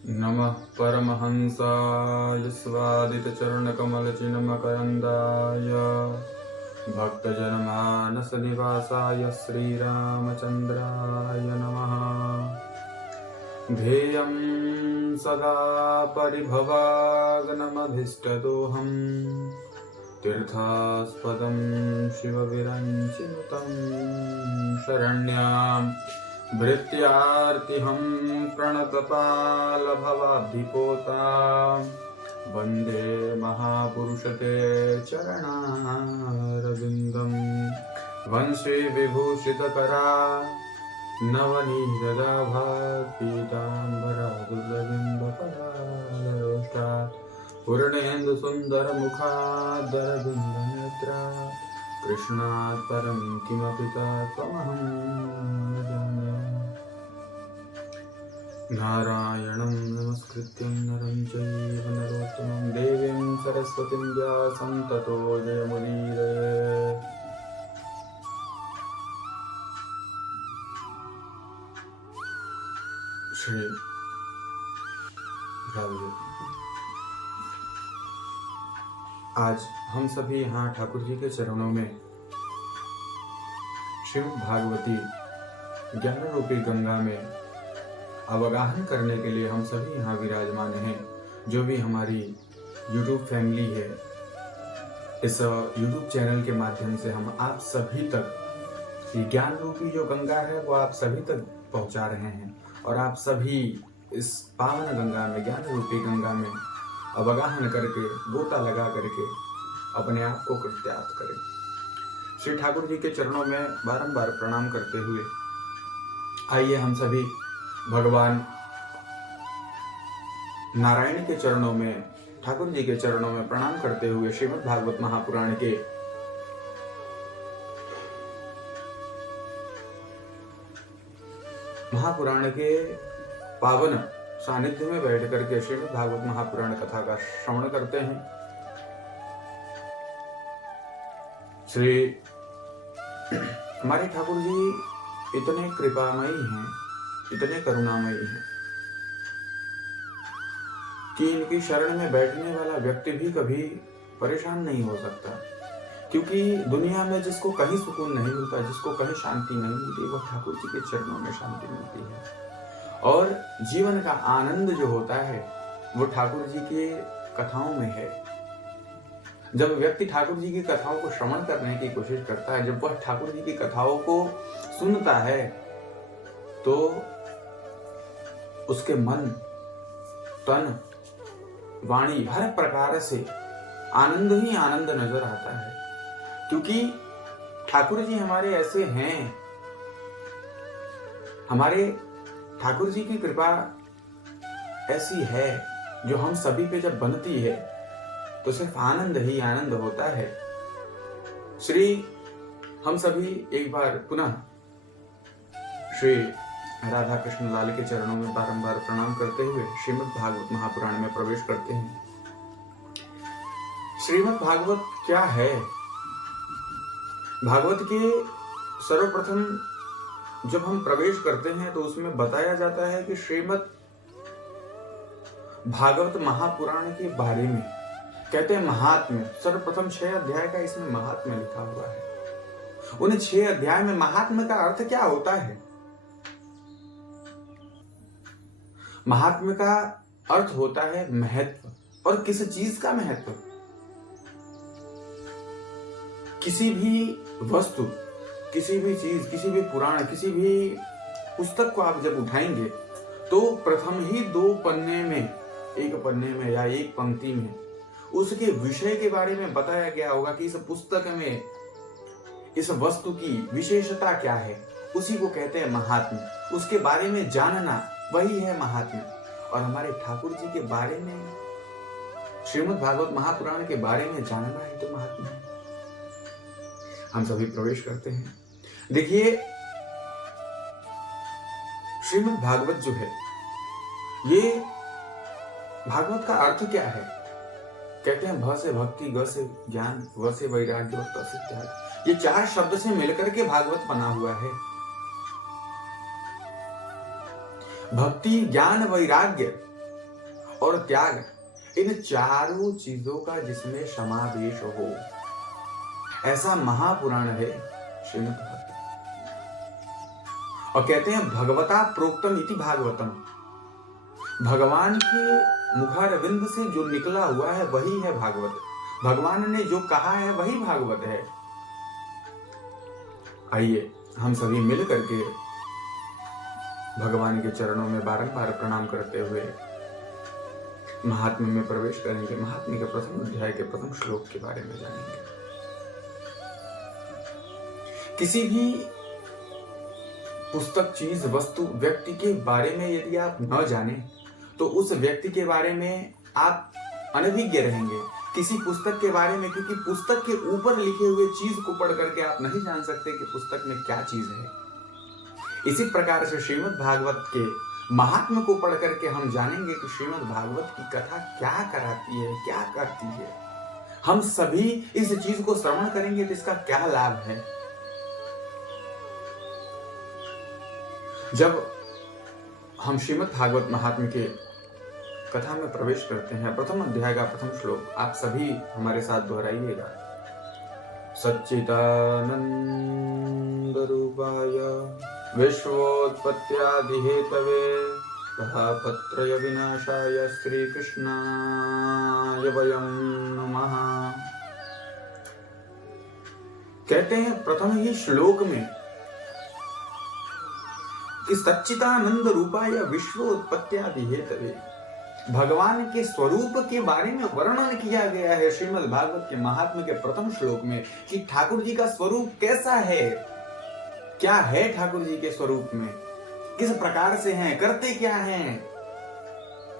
नमः परमहंसाय स्वादितचरणकमलचिन्मकरन्दाय भक्तजनमानसनिवासाय श्रीरामचन्द्राय नमः। ध्येयं सदा परिभवाग्नमभीष्टदोहम् तीर्थास्पदं शिवविरञ्चिनुतं शरण्याम् भृत्यार्तिहं प्रणतपालभवाब्धिपोता वन्दे महापुरुषते चरणारविन्दं। वंशे विभूषितकरा नवनीरदाभा पीताम्बरा दुर्लभिम्बफलालोष्टा पूर्णेन्दुसुन्दरमुखादरविन्दनेत्रा कृष्णात् परं किमपि तत्त्वमहं न जाने। नारायणं नमस्कृत्यं नरं चैव नरोत्तमं देवीं सरस्वतीं व्यासं ततो जयमुदीरये। श्री राम। आज हम सभी यहाँ ठाकुर जी के चरणों में श्रीमद् भागवती ज्ञान रूपी गंगा में अवगाहन करने के लिए हम सभी यहाँ विराजमान हैं। जो भी हमारी YouTube फैमिली है, इस YouTube चैनल के माध्यम से हम आप सभी तक ये ज्ञान रूपी जो गंगा है वो आप सभी तक पहुँचा रहे हैं और आप सभी इस पावन गंगा में, ज्ञान रूपी गंगा में अवगाहन करके, गोता लगा करके अपने आप को कृत्यार्थ करें। श्री ठाकुर जी के चरणों में बारंबार प्रणाम करते हुए आइए हम सभी भगवान नारायण के चरणों में, ठाकुर जी के चरणों में प्रणाम करते हुए श्रीमद् भागवत महापुराण के पावन सानिध्य में बैठ करके श्रीमद् भागवत महापुराण कथा का श्रवण करते हैं। श्री हमारे ठाकुर जी इतने कृपामयी हैं, इतने करुणामयी हैं कि इनकी शरण में बैठने वाला व्यक्ति भी कभी परेशान नहीं हो सकता, क्योंकि दुनिया में जिसको कहीं सुकून नहीं मिलता, जिसको कहीं शांति नहीं मिलती, वह ठाकुर जी के चरणों में शांति मिलती है। और जीवन का आनंद जो होता है वो ठाकुर जी के कथाओं में है। जब व्यक्ति ठाकुर जी की कथाओं को श्रवण करने की कोशिश करता है, जब वह ठाकुर जी की कथाओं को सुनता है, तो उसके मन, तन, वाणी हर प्रकार से आनंद ही आनंद नजर आता है। क्योंकि ठाकुर जी हमारे ऐसे हैं, हमारे ठाकुर जी की कृपा ऐसी है जो हम सभी पे जब बनती है तो सिर्फ आनंद ही आनंद होता है। श्री हम सभी एक बार पुनः श्री राधा कृष्ण लाल के चरणों में बारंबार प्रणाम करते हुए श्रीमद् भागवत महापुराण में प्रवेश करते हैं। श्रीमद् भागवत क्या है? भागवत के सर्वप्रथम जब हम प्रवेश करते हैं तो उसमें बताया जाता है कि श्रीमद् भागवत महापुराण के बारे में कहते हैं महात्म्य। सर्वप्रथम 6 अध्याय का इसमें महात्म्य लिखा हुआ है। उन 6 अध्याय में महात्म्य का अर्थ क्या होता है? महात्म्य का अर्थ होता है महत्व। और किस चीज का महत्व? किसी भी वस्तु, किसी भी चीज, किसी भी पुराण, किसी भी पुस्तक को आप जब उठाएंगे तो प्रथम ही 2 पन्ने में, एक पन्ने में या एक पंक्ति में उसके विषय के बारे में बताया गया होगा कि इस पुस्तक में इस वस्तु की विशेषता क्या है। उसी को कहते हैं महात्म्य। उसके बारे में जानना वही है महात्म्य। और हमारे ठाकुर जी के बारे में, श्रीमद् भागवत महापुराण के बारे में जानना है तो महात्म्य है। हम सभी प्रवेश करते हैं। देखिए, श्रीमद् भागवत जो है, ये भागवत का अर्थ क्या है? कहते हैं भ से भक्ति, ग से ज्ञान, व से वैराग्य और त से त्याग। ये 4 शब्द से मिलकर के भागवत बना हुआ है। भक्ति, ज्ञान, वैराग्य और त्याग, इन चारों चीजों का जिसमें समावेश हो, ऐसा महापुराण है श्रीमद् भागवत। और कहते हैं भगवता प्रोक्तम इति भागवतम, भगवान के मुखारविंद से जो निकला हुआ है वही है भागवत। भगवान ने जो कहा है वही भागवत है। आइए हम सभी मिल करके भगवान के चरणों में बारंबार प्रणाम करते हुए महात्म्य में प्रवेश करेंगे। महात्म्य के प्रथम अध्याय के प्रथम श्लोक के बारे में जानेंगे। किसी भी पुस्तक, चीज, वस्तु, व्यक्ति के बारे में यदि आप न जाने तो उस व्यक्ति के बारे में आप अनभिज्ञ रहेंगे। किसी पुस्तक के बारे में, क्योंकि पुस्तक के ऊपर लिखे हुए चीज को पढ़ करके आप नहीं जान सकते कि पुस्तक में क्या चीज है। इसी प्रकार से श्रीमद् भागवत के महात्म्य को पढ़ करके हम जानेंगे कि श्रीमद् भागवत की कथा क्या कराती है, क्या करती है। हम सभी इस चीज को श्रवण करेंगे तो इसका क्या लाभ है। जब हम श्रीमद् भागवत महात्म्य के कथा में प्रवेश करते हैं, प्रथम अध्याय का प्रथम श्लोक आप सभी हमारे साथ दोहराइएगा। सच्चिदानंद रूपाय विश्वोत्पत्त्यादि हेतवे तापत्रय विनाशाय श्री कृष्णाय वयं नमः। कहते हैं प्रथम ही श्लोक में कि सच्चिदानंद रूपाय विश्वोत्पत्त्यादि हेतवे, भगवान के स्वरूप के बारे में वर्णन किया गया है श्रीमद् भागवत के महात्म्य के प्रथम श्लोक में कि ठाकुर जी का स्वरूप कैसा है, क्या है ठाकुर जी के स्वरूप में, किस प्रकार से हैं, करते क्या हैं,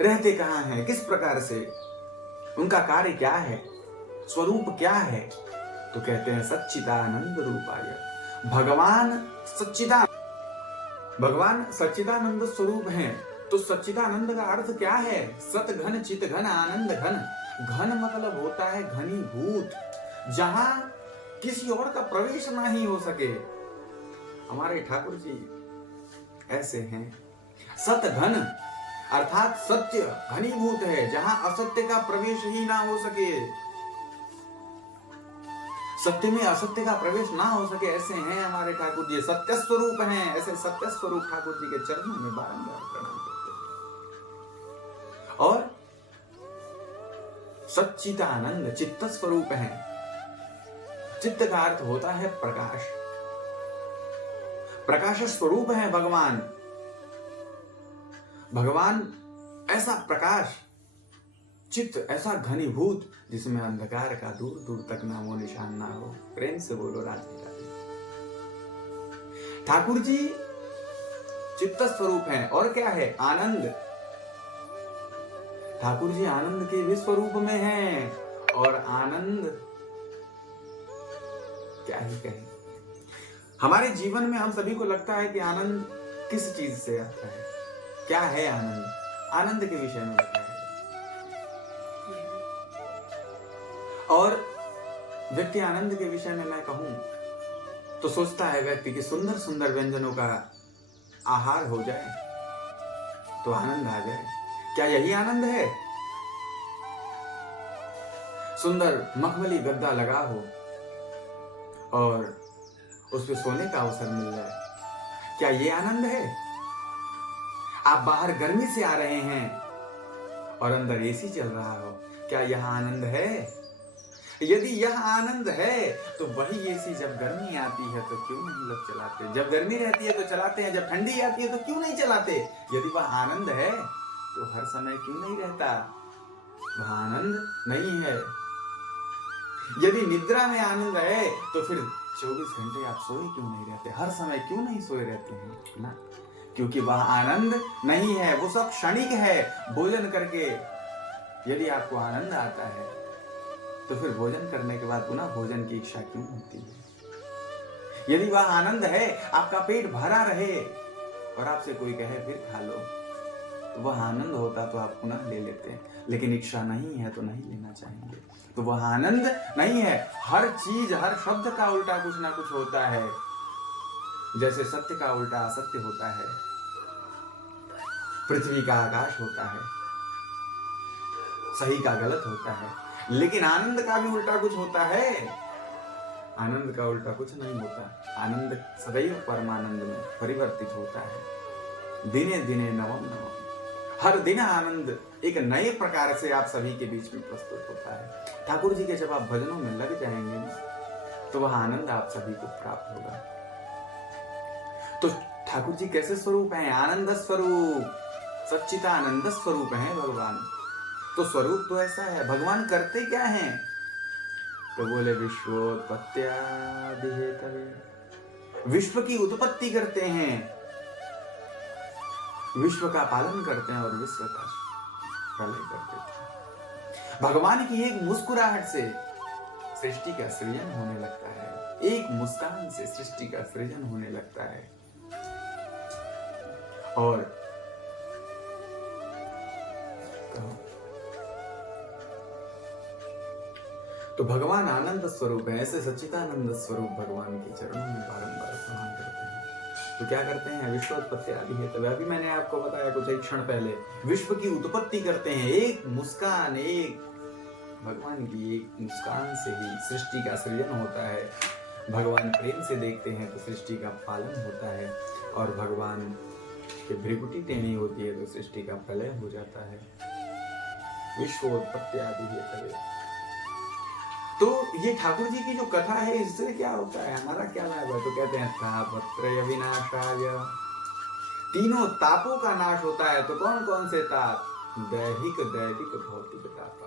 रहते कहां हैं, किस प्रकार से, उनका कार्य क्या है, स्वरूप क्या है। तो कहते हैं सच्चिदानंद रूपाय, भगवान सच्चिदानंद स्वरूप हैं। तो सच्चिदानंद का अर्थ क्या है? सत घन, चित घन, आनंद घन। घन मतलब होता है घनीभूत, जहां किसी और का प्रवेश ना ही हो सके। हमारे ठाकुर जी ऐसे हैं। सत घन अर्थात सत्य घनीभूत है, जहां असत्य का प्रवेश ही ना हो सके, सत्य में असत्य का प्रवेश ना हो सके, ऐसे हैं हमारे ठाकुर जी। सत्य स्वरूप हैं। ऐसे सत्य स्वरूप ठाकुर जी के चरणों में बारंबार प्रणाम करते हैं। और सच्चिदानंद चित्त स्वरूप हैं। चित्त का अर्थ होता है प्रकाश, प्रकाश स्वरूप है भगवान। भगवान ऐसा प्रकाश, चित्त ऐसा घनीभूत जिसमें अंधकार का दूर दूर तक नामो निशान ना हो। प्रेम से बोलो राधे राधे। ठाकुर जी चित्त स्वरूप हैं। और क्या है? आनंद। ठाकुर जी आनंद के भी स्वरूप में हैं। और आनंद क्या ही कहें। हमारे जीवन में हम सभी को लगता है कि आनंद किस चीज से आता है, क्या है आनंद? आनंद के विषय में बताया। और व्यक्ति आनंद के विषय में मैं कहूं तो सोचता है व्यक्ति कि सुंदर सुंदर व्यंजनों का आहार हो जाए तो आनंद आ जाए। क्या यही आनंद है? सुंदर मखमली गद्दा लगा हो और उस पे सोने का अवसर मिल जाए, क्या ये आनंद है? आप बाहर गर्मी से आ रहे हैं और अंदर एसी चल रहा हो, क्या यह आनंद है? यदि यह आनंद है तो वही एसी जब गर्मी आती है तो क्यों नहीं लोग चलाते? जब गर्मी रहती है तो चलाते हैं, जब ठंडी आती है तो क्यों नहीं चलाते? यदि वह आनंद है तो हर समय क्यों नहीं रहता? वह आनंद नहीं है। यदि निद्रा में आनंद है तो फिर 24 घंटे आप सोए क्यों नहीं रहते? हर समय क्यों नहीं सोए रहते हैं ना? क्योंकि वह आनंद नहीं है, वो सब क्षणिक है। भोजन करके यदि आपको आनंद आता है तो फिर भोजन करने के बाद पुनः भोजन की इच्छा क्यों होती है? यदि वह आनंद है, आपका पेट भरा रहे और आपसे कोई कहे फिर खा लो, तो वह आनंद होता तो आप पुनः ले लेते। लेकिन इच्छा नहीं है तो नहीं लेना चाहेंगे, तो वह आनंद नहीं है। हर चीज, हर शब्द का उल्टा कुछ ना कुछ होता है। जैसे सत्य का उल्टा असत्य होता है, पृथ्वी का आकाश होता है, सही का गलत होता है, लेकिन आनंद का भी उल्टा कुछ होता है। आनंद का उल्टा कुछ नहीं होता। आनंद सदैव परमानंद में परिवर्तित होता है। दिने दिने नवम नवम, हर दिन आनंद एक नए प्रकार से आप सभी के बीच में प्रस्तुत होता है। ठाकुर जी के जब आप भजनों में लग जाएंगे ना, तो वह आनंद आप सभी को प्राप्त होगा। तो ठाकुर जी कैसे स्वरूप हैं? आनंद स्वरूप, सच्चिदानंद स्वरूप हैं भगवान। तो स्वरूप तो ऐसा है। भगवान करते क्या हैं? तो बोले विश्वोत्पत्त्यादि हेतवे, विश्व की उत्पत्ति करते हैं, विश्व का पालन करते हैं और विश्व का प्रलय कर देते हैं। भगवान की एक मुस्कुराहट से सृष्टि का सृजन होने लगता है। एक मुस्कान से सृष्टि का सृजन होने लगता है। और तो भगवान आनंद स्वरूप है। ऐसे सच्चिदानंद स्वरूप भगवान के चरणों में बारंबार प्रणाम करते हैं। तो क्या करते हैं? विश्वोत्पत्ति आदि है। तो अभी मैंने आपको बताया कुछ एक क्षण पहले, विश्व की उत्पत्ति करते हैं। एक मुस्कान, एक भगवान की एक मुस्कान से ही सृष्टि का सृजन होता है। भगवान प्रेम से देखते हैं तो सृष्टि का पालन होता है, और भगवान की भ्रिकुटी टेढ़ी होती है तो सृष्टि का प्रलय हो जाता है। विश्वोत्पत्ति आदि हेतवे। तो ये ठाकुर जी की जो कथा है, इससे क्या होता है, हमारा क्या लाभ है? तो कहते हैं तापत्रय विनाशाय, तीनों तापों का नाश होता है। तो कौन कौन से ताप? दैहिक, दैविक, भौतिक ताप।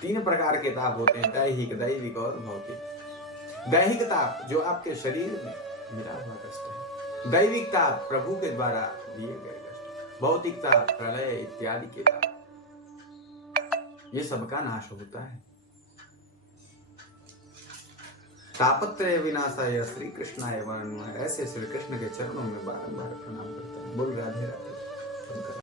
तीन प्रकार के ताप होते हैं, दैहिक, दैविक और भौतिक। दैहिक ताप जो आपके शरीर में मिला हुआ कष्ट है, दैविक ताप प्रभु के द्वारा दिए गए कष्ट, भौतिक ताप प्रलय इत्यादि के ताप, ये सबका नाश होता है। तापत्रय विनाशाय श्री कृष्णाय वरदाय, ऐसे श्री कृष्ण के चरणों में बारंबार प्रणाम करते हैं। बोल राधे राधे।